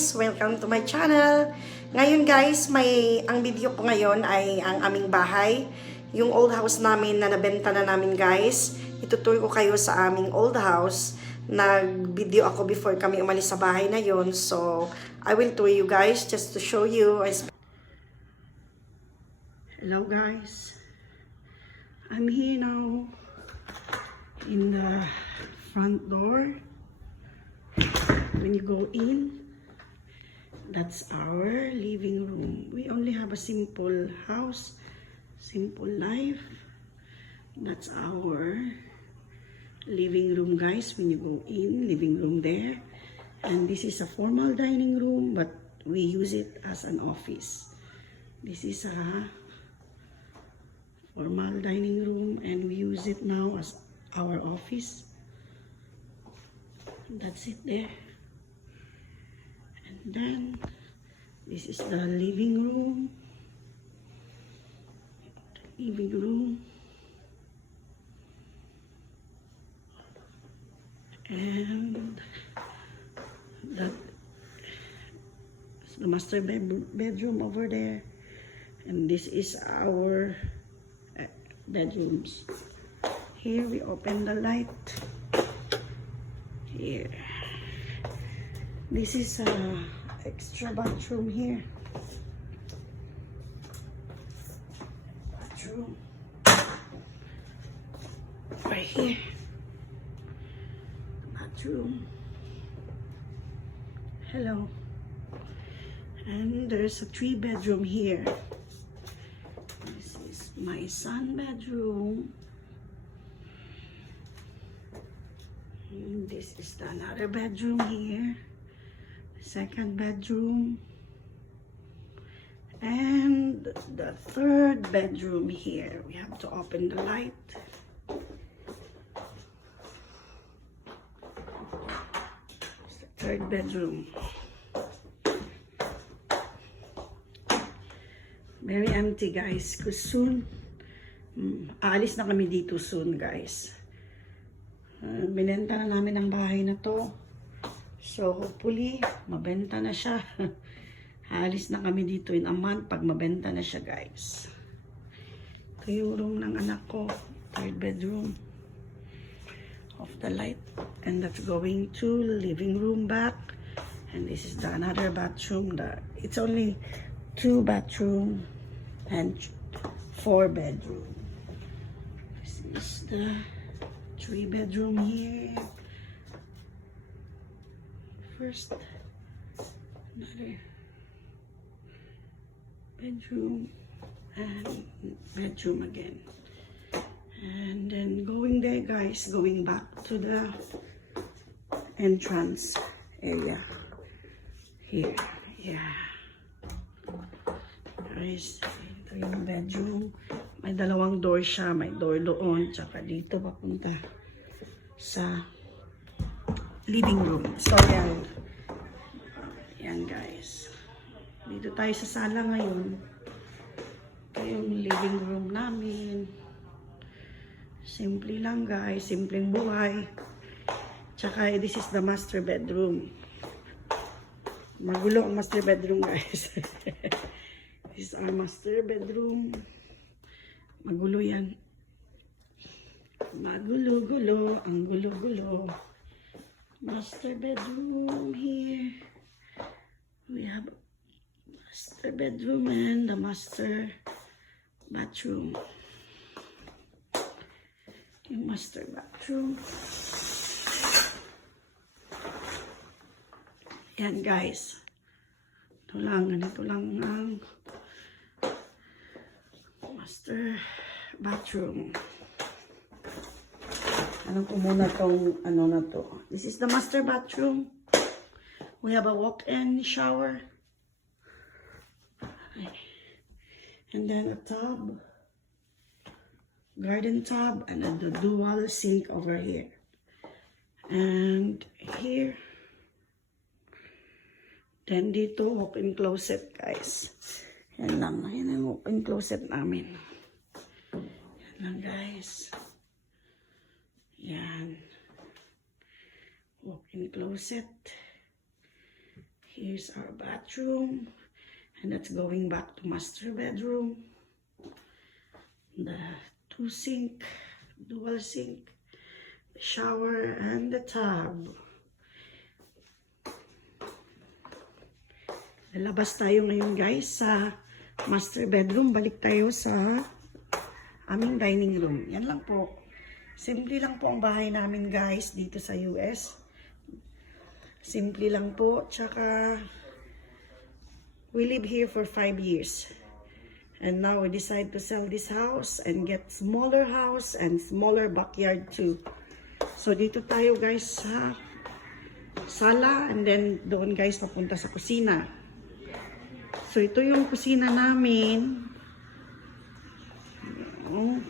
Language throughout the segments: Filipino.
guys! Welcome to my channel. Ngayon guys, ang video ko ngayon ay ang aming bahay. Yung old house namin na nabenta na namin guys. Itutur ko kayo sa aming old house. Nag-video ako before kami umalis sa bahay na yon. So, I will tour you guys just to show you. Hello guys. I'm here now in the front door. When you go in, that's our living room. We only have a simple house, simple life. That's our living room, guys. When you go in, living room there. And this is a formal dining room, but we use it as an office. This is a formal dining room, and we use it now as our office. That's it there. And then this is the living room. Living room. And that's the master bedroom over there. And this is our bedrooms. Here we open the light. Here. This is a extra bathroom here. Bathroom. Right here. Bathroom. Hello. And there's a 3-bedroom here. This is my son bedroom. And this is another bedroom here. Second bedroom. And the 3rd bedroom here. We have to open the light. It's the 3rd bedroom. Very empty guys, because soon aalis na kami dito soon guys. Binenta na namin ang bahay na to. So, hopefully, mabenta na siya. Halis na kami dito in a month pag mabenta na siya, guys. Ito yung room ng anak ko. 3rd bedroom. Off the light. And that's going to living room back. And this is the another bathroom. It's only 2 bathroom and 4 bedroom. This is the 3 bedroom here. First, another bedroom and bedroom again. And then going there guys, going back to the entrance area here. Yeah. Guys, ito yung bedroom. May 2 door siya. May door doon. Tsaka dito papunta sa living room. So, yan. Yan, guys. Dito tayo sa sala ngayon. Ito yung living room namin. Simple lang, guys. Simpleng buhay. Tsaka, this is the master bedroom. Magulo ang master bedroom, guys. This is our master bedroom. Magulo yan. Magulo-gulo. Ang gulo-gulo. Master bedroom here. We have a master bedroom and the master bathroom. Yung master bathroom. Yan guys. Ito lang, ganito lang ang master bathroom. Alam ko muna tong ano na to. This is the master bathroom. We have a walk-in shower. And then a tub. Garden tub. And then the dual sink over here. And here. Then dito, walk-in closet guys. Yan lang. Yan ang walk-in closet namin. Yan lang guys. Yan. Walk-in closet. Here's our bathroom. And that's going back to master bedroom. The 2 sink, dual sink, the shower, and the tub. Lalabas tayo ngayon guys sa master bedroom. Balik tayo sa aming dining room. Yan lang po. Simple lang po ang bahay namin guys dito sa US. Simple lang po. Tsaka we live here for 5 years. And now we decide to sell this house and get smaller house and smaller backyard too. So dito tayo guys sa sala and then doon guys papunta sa kusina. So ito yung kusina namin.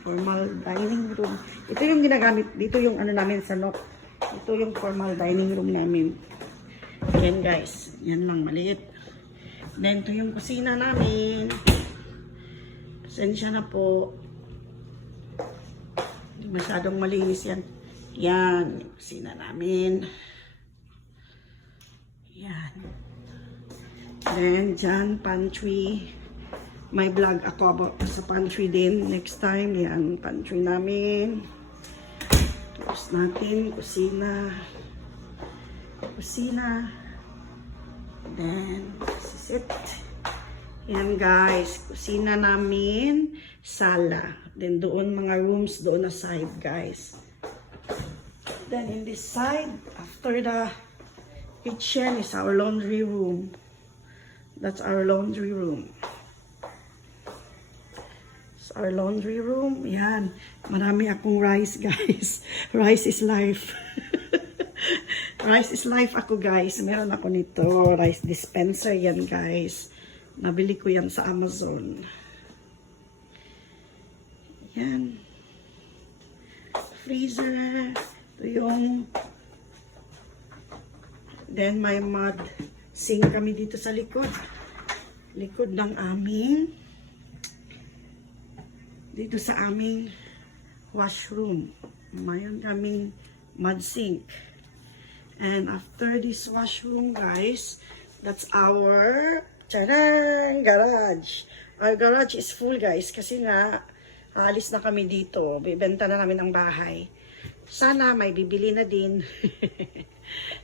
Formal dining room. Ito yung ginagamit. Dito yung ano namin sa nook. Ito yung formal dining room namin. Yan guys. Yan lang maliit. Then ito yung kusina namin. Pasensya na po. Hindi masyadong malinis yan. Yan. Yung kusina namin. Yan. Then dyan pantry. May vlog ako about sa pantry din. Next time. Yan. Pantry namin. Tapos natin. Kusina. Kusina. Then this is it. Yan guys, kusina namin, sala. Then doon mga rooms doon na side guys. Then in this side, after the kitchen is our laundry room. That's our laundry room. It's our laundry room. Yan, marami akong rice guys. Rice is life. Rice is life ako guys. Meron ako nito, rice dispenser yan guys. Nabili ko yan sa Amazon. Yan. Freezer. Ito yung then may mud sink kami dito sa likod. Likod ng aming dito sa aming washroom. Mayroon kaming mud sink. And after this washroom guys, that's our tadang! Garage. Our garage is full guys kasi nga aalis na kami dito. Bibenta na namin ang bahay. Sana may bibili na din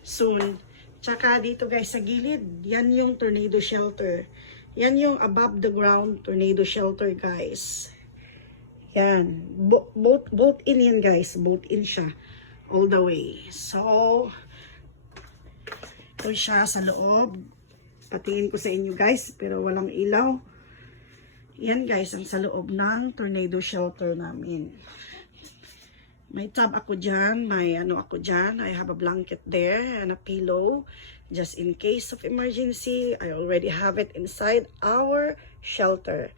soon. Tsaka dito guys sa gilid, yan yung tornado shelter. Yan yung above the ground tornado shelter guys. Yan. Bolt in yan guys. Bolt in siya. All the way. So, ito siya sa loob. Patingin ko sa inyo guys, pero walang ilaw. Yan guys, ang sa loob ng tornado shelter namin. May tub ako dyan, may ano ako dyan. I have a blanket there and a pillow. Just in case of emergency, I already have it inside our shelter.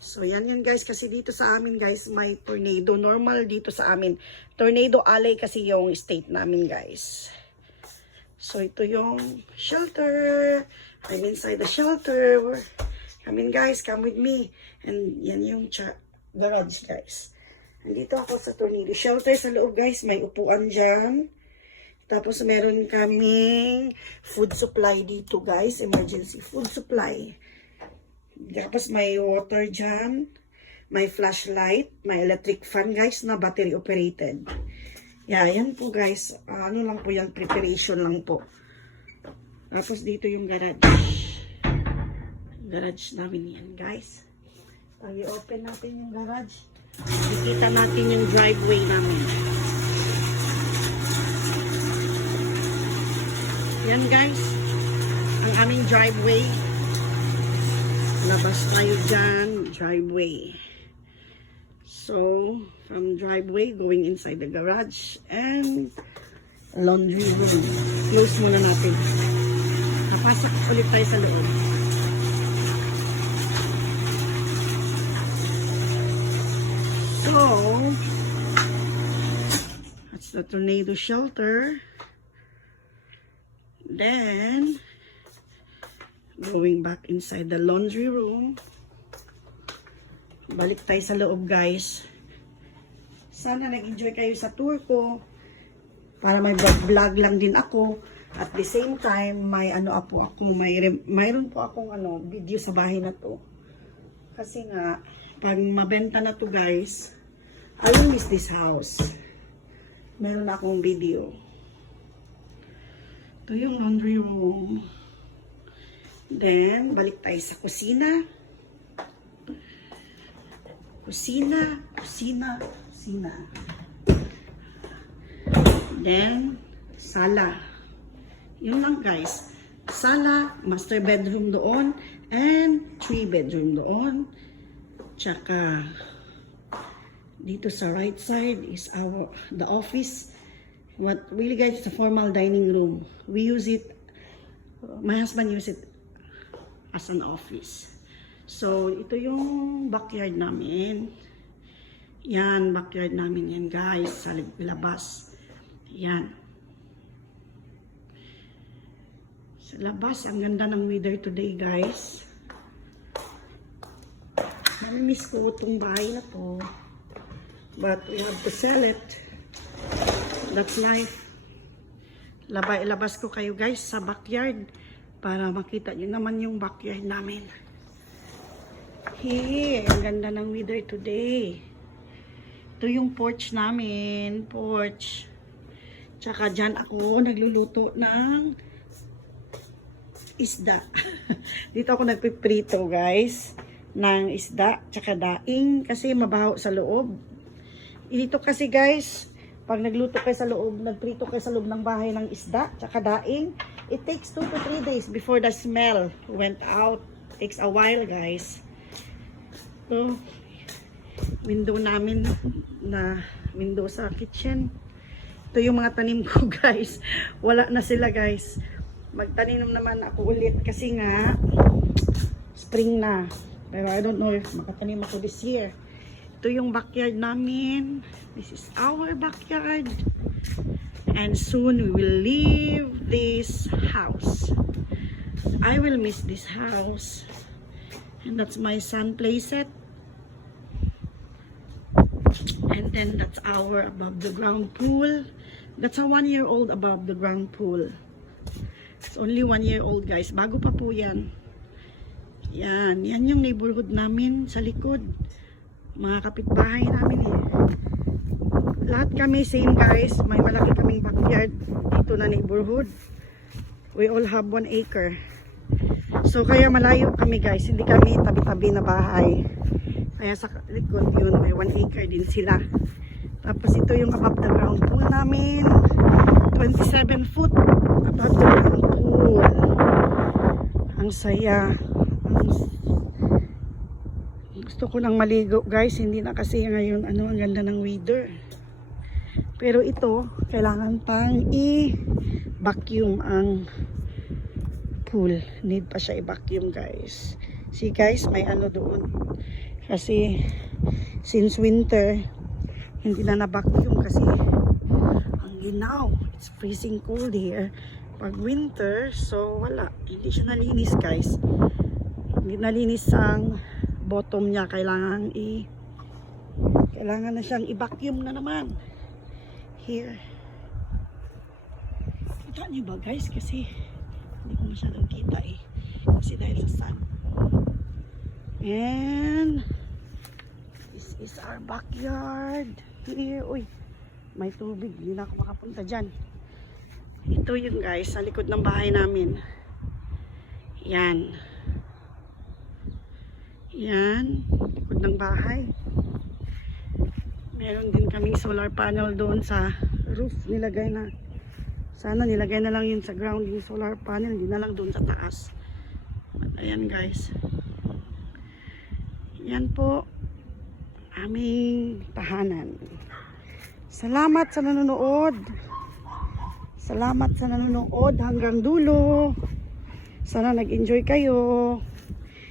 So yan guys, kasi dito sa amin guys, may tornado. Normal dito sa amin. Tornado alley kasi yung state namin guys. So ito yung shelter. I'm inside the shelter. Come in guys, come with me. And yan yung garage guys. Nandito ako sa tornado shelter sa loob guys. May upuan dyan. Tapos meron kaming food supply dito guys. Emergency food supply. Tapos may water dyan. May flashlight. May electric fan guys na battery operated. Yeah, yan po guys. Ano lang po yan. Preparation lang po. Tapos dito yung garage. Garage namin yan guys. Pag i-open natin yung garage, makikita natin yung driveway namin. Yan guys. Ang aming driveway. Labas tayo dyan. Driveway. So, from driveway, going inside the garage and laundry room. Close muna natin. Napasok ulit tayo sa loob. So, that's the tornado shelter. Then, going back inside the laundry room. Balik tayo sa loob guys. Sana nag-enjoy kayo sa tour ko. Para may vlog lang din ako. At the same time, may mayroon po akong video sa bahay na to. Kasi nga, pag mabenta na to guys, I will miss this house. Meron akong video. Ito yung laundry room. Then, balik tayo sa kusina. Kusina. Then, sala. Yun lang guys. Sala, master bedroom doon, and 3 bedroom doon. Tsaka, dito sa right side is the office. What really guys, the formal dining room. We use it, my husband use it as an office. So, ito yung backyard namin. Yan, backyard namin yan guys, sa labas. Yan. Sa labas, ang ganda ng weather today guys. Namimiss ko itong bahay na to. But we have to sell it. That's life. Ilabas ko kayo guys sa backyard para makita nyo naman yung backyard namin. Hey, ang ganda ng weather today. Ito yung porch namin. Porch. Tsaka dyan ako nagluluto ng isda. Dito ako nagpiprito guys ng isda tsaka daing kasi mabaho sa loob. Dito kasi guys, pag nagluto kayo sa loob, nagprito kayo sa loob ng bahay ng isda tsaka daing, it takes 2 to 3 days before the smell went out. Takes a while guys. So, window namin na window sa kitchen. Ito yung mga tanim ko guys. Wala na sila guys. Magtanim naman ako ulit kasi nga spring na. Pero I don't know if makatanim ako this year. Ito yung backyard namin. This is our backyard. And soon we will leave this house. I will miss this house. And that's my son place it. And then that's our above the ground pool. That's a 1-year-old above the ground pool. It's only 1 year old guys. Bago pa po yan. Yan yung neighborhood namin sa likod. Mga kapitbahay namin eh. Lahat kami same guys. May malaki kaming backyard dito na neighborhood. We all have 1 acre. So kaya malayo kami guys. Hindi kami tabi-tabi na bahay. Kaya sa likod yun, may 1 acre din sila. Tapos ito yung above the ground pool namin. 27 foot above the ground pool. Ang saya. Gusto ko nang maligo guys. Hindi na kasi ngayon ang ganda ng weather. Pero ito, kailangan pang i-vacuum ang pool. Need pa siya i-vacuum guys. See guys, may doon. Kasi since winter, hindi na na-vacuum kasi ang ginaw. It's freezing cold here. Pag winter, so wala. Hindi siya nalinis guys. Hindi nalinis ang bottom niya. Kailangan na siyang i-vacuum na naman. Here. Kita niyo ba guys? Kasi hindi ko masyadong kita eh. Kasi dahil sa sun. And this is our backyard. Here, uy, may tubig. Hindi na ako makapunta dyan. Ito yun guys, sa likod ng bahay namin. Yan. Yan, likod ng bahay. Meron din kaming solar panel doon sa roof. Nilagay na. Sana nilagay na lang yun sa ground yung solar panel. Hindi na lang doon sa taas. But ayan guys. Yan po aming tahanan. Salamat sa nanonood. Salamat sa nanonood hanggang dulo. Sana nag-enjoy kayo.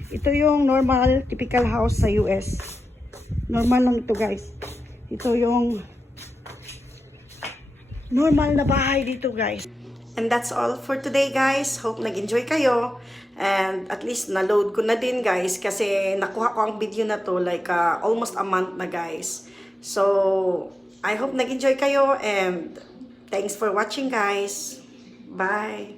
Ito yung normal, typical house sa US. Normal lang ito guys. Ito yung normal na bahay dito guys. And that's all for today guys. Hope nag-enjoy kayo. And at least na-load ko na din guys. Kasi nakuha ko ang video na to like almost a month na guys. So, I hope nag-enjoy kayo. And thanks for watching guys. Bye!